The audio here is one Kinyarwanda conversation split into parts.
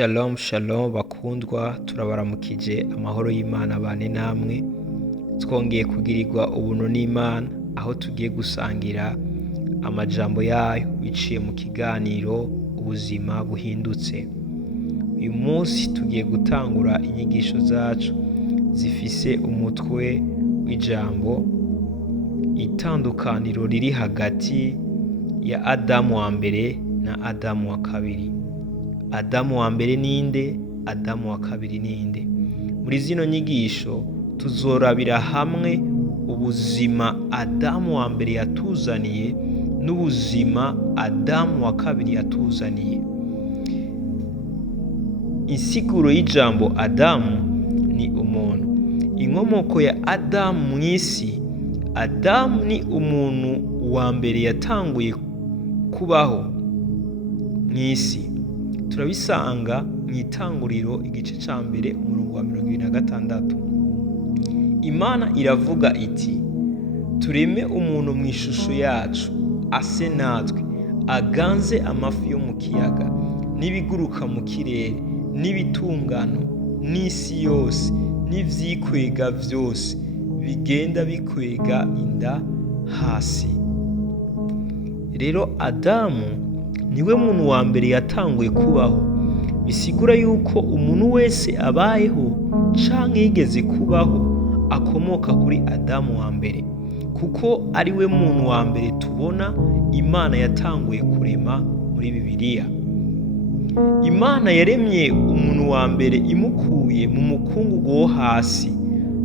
Shalom shalom bakundwa, turabaramukije amahoro y'Imana bane namwe. Twongeye kugirirwa ubuntu n'Imana aho tugiye gusangira amajambo yayo biciye mu kiganiro ubuzima buhindutse. Uyu munsi tugiye gutangura inyigisho zacu zifise umutwe w'ijambo itandukaniro riri hagati ya Adamu wa mbere na Adamu wa kabiri. Adamu wa mbere ninde? Adamu wa kabiri ninde? Muri zino nyigisho tuzorabira hamwe ubuzima Adamu wa mbere yatuzaniye n'ubuzima Adamu wa kabiri yatuzaniye. Insiguro y'ijambo Adamu ni umuntu. Inkomoko ya Adamu mw'isi, Adamu ni umuntu wa mbere yatanguye kubaho mw'isi. Turabisanga mu Itanguriro igice ca mbere umurongo wa 26. Imana iravuga iti, tureme umuntu mu ishusho yacu, ase natwe, aganze amafi yo mu kiyaga n'ibiguruka mu kirere n'ibitungano n'isi yose n'ivyikwega vyose bigenda bikwega inda hasi. Rero Adamu niwe muntu wa mbere yatanguye kubaho. Bisigura yuko umuntu wese abayeho canke yigeze kubaho akomoka kuri Adamu wa mbere, kuko ari we muntu wa mbere tubona Imana yatanguye kurema muri Bibiliya. Imana yaremye umuntu wa mbere imukuye mu mukungugu wo hasi,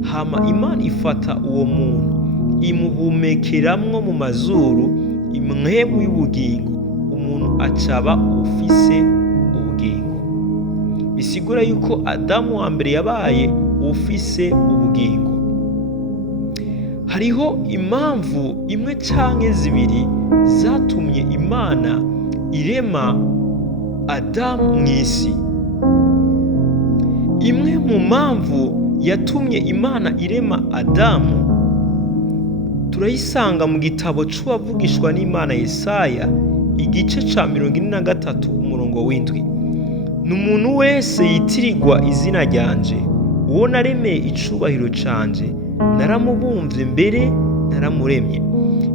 hama Imana ifata uwo muntu imuhumekeramwo mu mazuru impwemu y'ubugingo, umuntu acaba ufise ubugingo. Bisigura yuko Adamu wa mbere yabaye ufise ubugingo. Hariho impamvu imwe canke zibiri zatumye Imana irema Adamu mw'isi. Imwe mu mpamvu yatumye Imana irema Adamu turayisanga mu gitabo c'uwavugishwa n'Imana Yesaya igice ca 43 umurongo w'7. N'umuntu wese yitirirwa izina ryanje, uwo naremeye icubahiro canje, naramubumvye mbere naramuremye.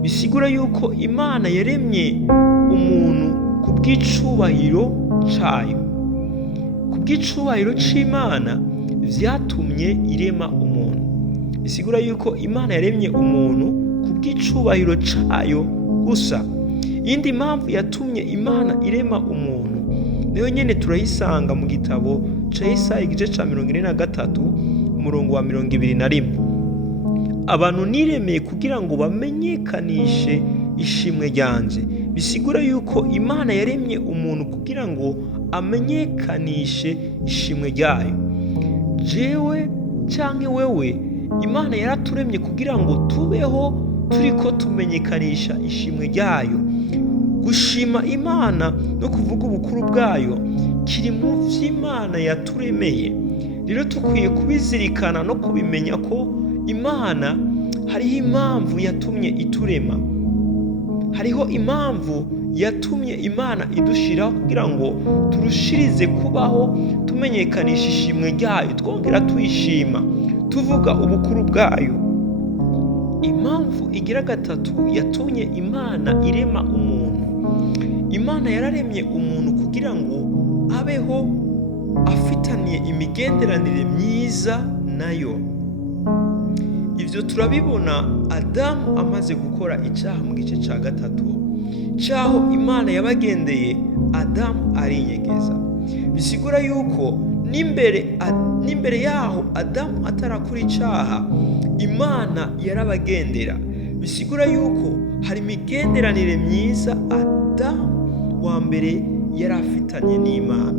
Bisigura yuko Imana yaremye umuntu ku bw'icubahiro cayo. Ku bw'icubahiro c'Imana vyatumye irema umuntu. Bisigura yuko Imana yaremye umuntu ku bw'icubahiro cayo gusa. Iyindi mpamvu yatumye Imana irema umuntu nayo nyene turayisanga mu gitabo ca Yesaya igice ca 43 umurongo wa 21. Abantu niremeye kugira ngo bamenyekanishe ishimwe ryanje. Bisigura yuko Imana yaremye umuntu kugira ngo amenyekanishe ishimwe ryayo. Jewe canke wewe, Imana yaraturemye kugira ngo tubeho turiko tumenyekanisha ishimwe ryayo. Gushima Imana no kuvuga ubukuru bwayo kiri mu vy'Imana yaturemeye. Rero tukwiye kubizirikana no kubimenya ko Imana hariho impamvu yatumye iturema. Hariho impamvu yatumye Imana idushiraho kugira ngo turushirize kubaho tumenyekanisha ishimwe ryayo, twongera tuyishima tuvuga ubukuru bwayo. Impamvu igira gatatu yatumye Imana irema umuntu. Imana yararemye umuntu kugira ngo abeho afitaniye imigenderanire myiza nayo. Ivyo turabibona Adamu amaze gukora icaha mu gice ca 3 caho Imana yabagendeye, Adamu arinyegeza. Bisigura yuko n'imbere yaho Adamu atarakora icaha, Imana yarabagendera. Bisigura yuko hari imigenderanire myiza Adamu wa mbere yarafitanye n'Imana.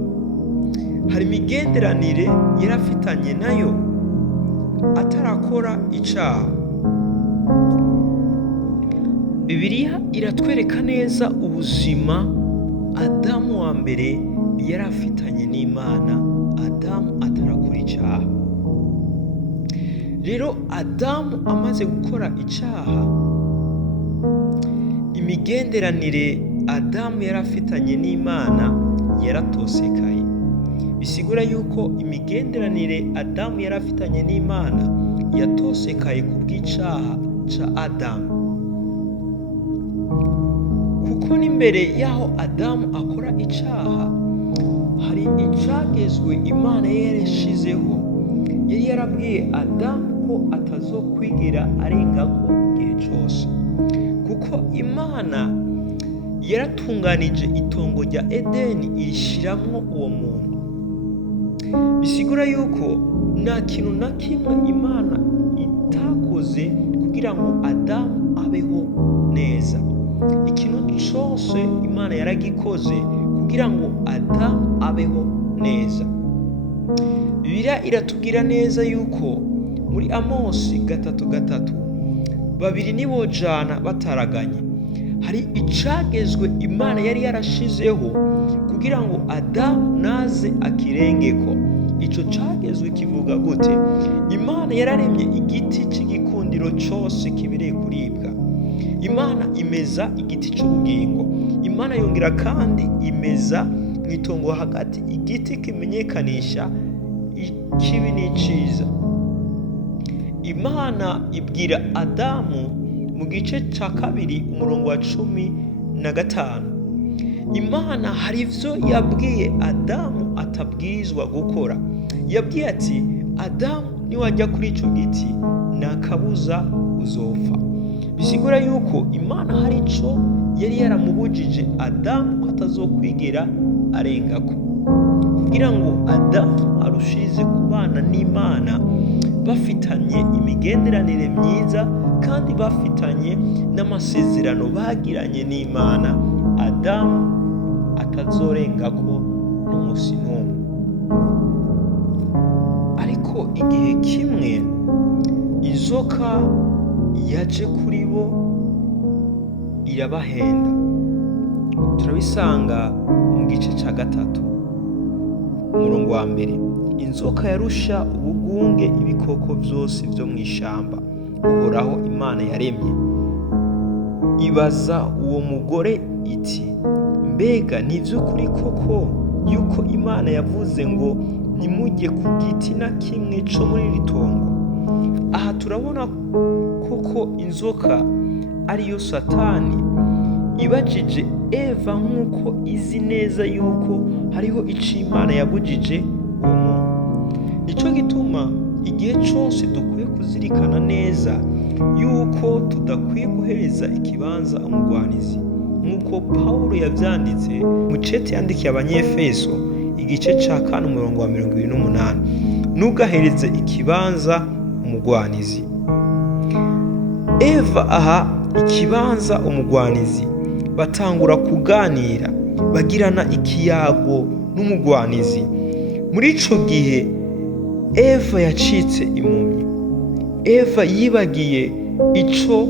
Hari imigenderanire yarafitanye nayo atarakora icaha. Bibiliya iratwereka neza ubuzima Adamu wa mbere yarafitanye n'Imana, Adamu atarakora icaha. Rero Adamu amaze gukora icaha, imigenderanire Adamu yarafitanye n'Imana yaratosekaye. bisigura yuko imigenderanire Adamu yari afitanye n'Imana yatosekaye ku bw'icaha ca Adamu, kuko n'imbere y'aho Adamu akora icaha hari icagezwe Imana yarashizeho. Yari yarabwiye Adamu ko atazokwigera arengako igihe cose, kuko Imana yaratunganije itongo rya Edeni irishiramwo uwo muntu. Bisigura yuko nta kintu na kimwe Imana itakoze kugira ngo Adamu abeho neza. Ikintu cose Imana yaragikoze kugira ngo Adamu abeho neza. Bibiliya iratubwira neza yuko muri Amosi 3:3 babiri nibojana bataraganye, hari icagezwe Imana yari yarashizeho kugira ngo Adamu naze akirengeko. Ico cagezwe kivuga gute? Imana yararemye igiti c'igikundiro cose kibereye kuribwa. Imana imeza igiti c'ubugingo. Imana yongera kandi imeza mw'itongo hagati igiti kimenyekanisha ikibi n'iciza. Imana ibwira Adamu mu gice ca 2 umurongo wa 15, Imana hari ivyo yabwiye Adamu atabwirizwa gukora. Yabwiye ati, Adamu niwajya kuri ico giti nta kabuza uzopfa. Bisigura yuko Imana hari ico yari yaramubujije Adamu ko atazokwigera arengako, kugira ngo Adamu arushirize kubana n'Imana bafitanye imigenderanire myiza kandi bafitanye n'amasezerano bagiranye n'Imana. Adamu atazorengako n'umusi n'umwe. Ariko igihe kimwe inzoka yaje kuri bo irabahenda. Turabisanga mu gice ca 3 umurongo wa 1. Inzoka yarusha ubugunge ibikoko vyose vyo mw'ishamba Uhoraho Imana yaremye. Ibaza uwo mugore iti, mbega ni vy'ukuri koko yuko Imana yavuze ngo nimujye ku giti na kimwe co muri iri tongo? Aha turabona koko inzoka ariyo Satani ibajije Eva nk'uko izi neza yuko hariho ico Imana yabujije uwo muntu. Nico gituma igihe cose dukwiye kuzirikana neza yuko tudakwiye guhereza ikibanza umugwanizi, nk'uko Pawulo yavyanditse mu cete yandikiye Abanyefeso igice ca 4 umurongo wa 28. Nugahereze ikibanza umugwanizi. Eva aha ikibanza umugwanizi, batangura kuganira bagirana ikiyago n'umugwanizi. Muri ico gihe Eva yacitse impumyi. Eva yibagiye ico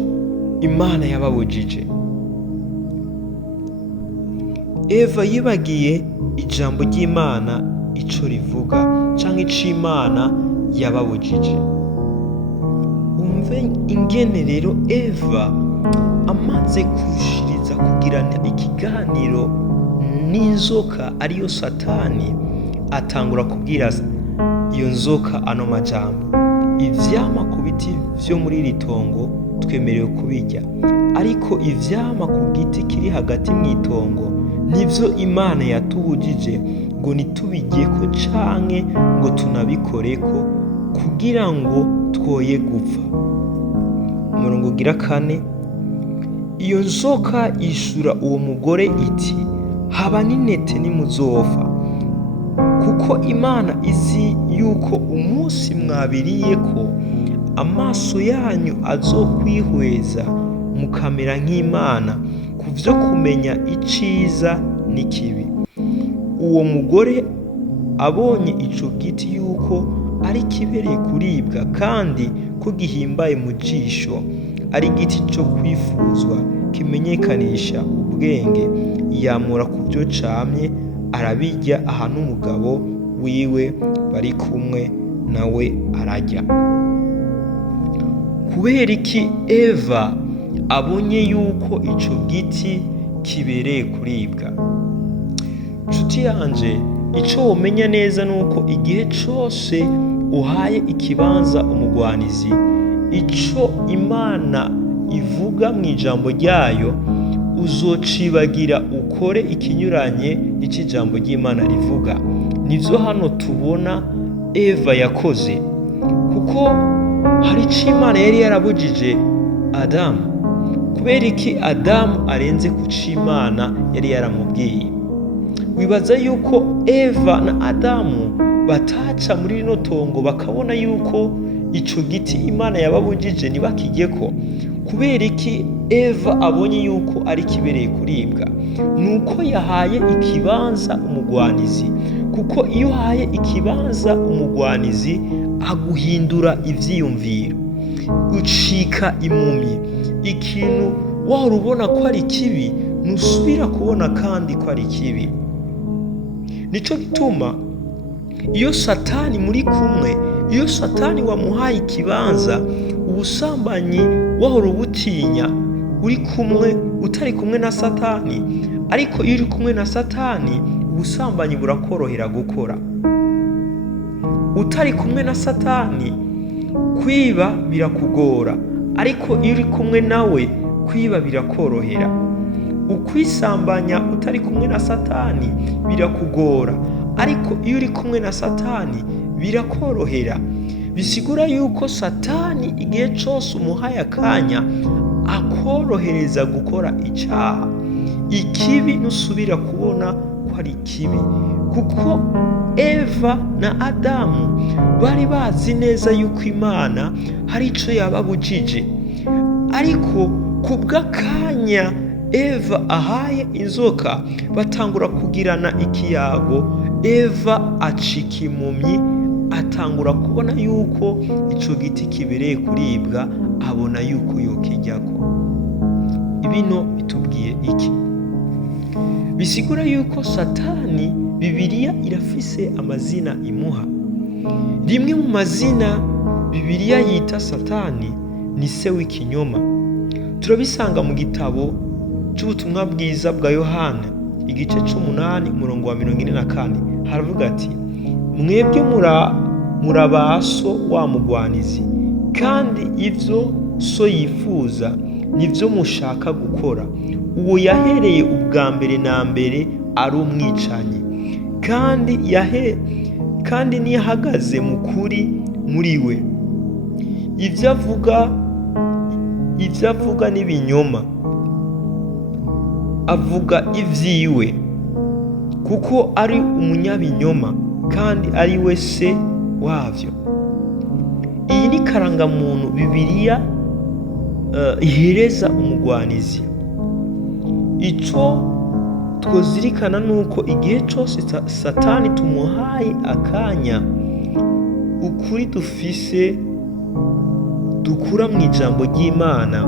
Imana yababujije. Eva yibagiye ijambo ry'Imana ico rivuga canke ico Imana yababujije. Umve ingene rero Eva amaze kushiriza kugirana ikiganiro n'inzoka ariyo Satani, atangura kubwira iyo nzoka ano majambo, ivyama ku biti vyo muri iri tongo twemerewe kubirya, ariko ivyama ku giti kiri hagati mw'itongo nivyo Imana yatubujije ngo ntitubiryeko canke ngo tunabikoreko kugira ngo twoye gupfa. Umurongo ugira 4, iyo nzoka ishura uwo mugore iti, haba n'intete nimuzopfa, kuko Imana izi yuko umunsi mwabiriyeko amaso yanyu azokwihweza mukamera nk'Imana ku vyo kumenya iciza n'ikibi. Uwo mugore abonye ico giti yuko ari kibereye kuribwa kandi ko gihimbaye mu jisho, ari igiti cyo kwifuzwa kimenyekanisha ubwenge, yamura ku byo camye arabirya, aha n'umugabo wiwe bari kumwe nawe ararya. Kubera iki Eva abonye yuko ico giti kibereye kuribwa? Nshuti yanje, icyo womenya neza ni uko igihe cyose uhaye ikibanza umugwanizi, icyo Imana ivuga mu ijambo ryayo uzocibagira ukore ikinyuranye n'icyo ijambo ry'Imana rivuga. Nivyo hano tubona Eva yakoze, kuko hari icyo Imana yari yarabujije Adamu. Kubera iki Adamu arenze ku cyo Imana yari yaramubwiye? Wibaza yuko Eva na Adamu bataca muri rino tongo bakabona yuko ico giti Imana yababujije ntibakijyeko? Kubera iki Eva abonye yuko ari kibereye kuribwa? Nuko yahaye ikibanza umugwanizi, kuko iyo uhaye ikibanza umugwanizi aguhindura ivyiyumviro, ucika impumyi. Ikintu wahora ubona ko ari kibi ntusubira kubona kandi ko ari kibi. Nico gituma iyo Satani muri kumwe, iyo Satani wamuhaye ikibanza, ubusambanyi wahora ubutinya uri kumwe, utari kumwe na Satani. Ariko iyo uri kumwe na Satani, ubusambanyi burakorohera gukora. Utari kumwe na Satani, kwiba birakugora, ariko iyo uri kumwe nawe, kwiba birakorohera. Ukwisambanya utari kumwe na Satani birakugora, ariko iyo uri kumwe na Satani birakorohera. Bisigura yuko Satani igihe cyose umuhaye akanya akorohereza gukora icyaha. Ikibi ntusubira kubona ko ari kibi, kuko Eva na Adamu bari bazi neza yuko Imana hari icyo yababujije. Ariko kubw'akanya Eva ahaye inzoka, batangura kugirana ikiyago. Eva acika impumyi, atangura kubona yuko ico giti kibereye kuribwa, abona yuko yokijyako. Ibino bitubwiye iki? Bisigura yuko Satani, Bibiliya irafise amazina imuha. Rimwe mu mazina Bibiliya yita Satani ni se w'ikinyoma. Turabisanga mu gitabo cy'ubutumwa bwiza bwa Yohana igice 8 umurongo wa 44. Haravuga ati, mwebwe murabaso wa mugwanizi, kandi ivyo so yifuza nivyo mushaka gukora. Uwo yahereye ubwa mbere na mbere ari umwicanyi, kandi ntiyahagaze mu kuri muri we. Ivyo avuga n'ibinyoma, avuga ivyiwe, kuko ari umunyabinyoma, kandi ari we se wavyo. Iyi ni karangamuntu Bibiliya ihereza umugwanizi. Ico twozirikana nuko igihe cyose Satani tumuhaye akanya, ukuri dufise dukura mu ijambo ry'Imana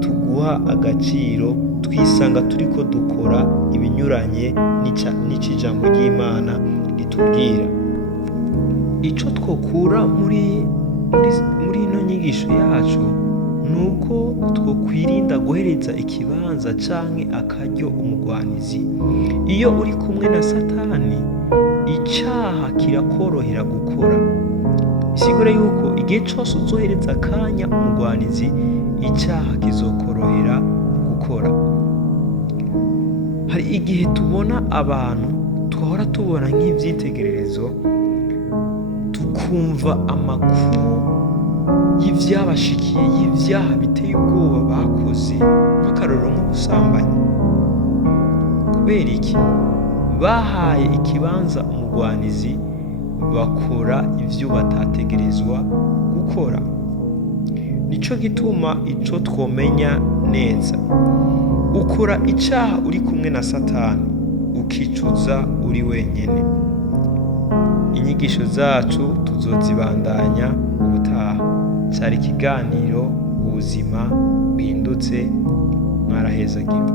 tuguha agaciro, twisanga turiko dukora ibinyuranye n'icyo ijambo ry'Imana ritubwira. Ico twokura muri ino nyigisho yacu nuko twokwirinda guhereza ikibanza canke akaryo umugwanizi. Iyo uri kumwe na Satani, icyaha kirakorohera gukora. Bisigura yuko igihe cyose uzohereza akanya umugwanizi, icyaha kizokorohera gukora. Hari igihe tubona abantu twahora tubona nk'ivyitegererezo, tukumva amakuru y'ivyabashikiye, y'ivyaha biteye ubwoba bakoze, nk'akarorero nk'ubusambanyi. Kubera iki? Bahaye ikibanza umugwanizi, bakora ivyo batategerezwa gukora. Nico gituma ico twomenya neza, ukora icyaha uri kumwe na Satani, ukicuza uri wenyene. Inyigisho zacu tuzozibandanya ubutaha. Cyari ikiganiro ubuzima buhindutse. Mwarahezagiwe.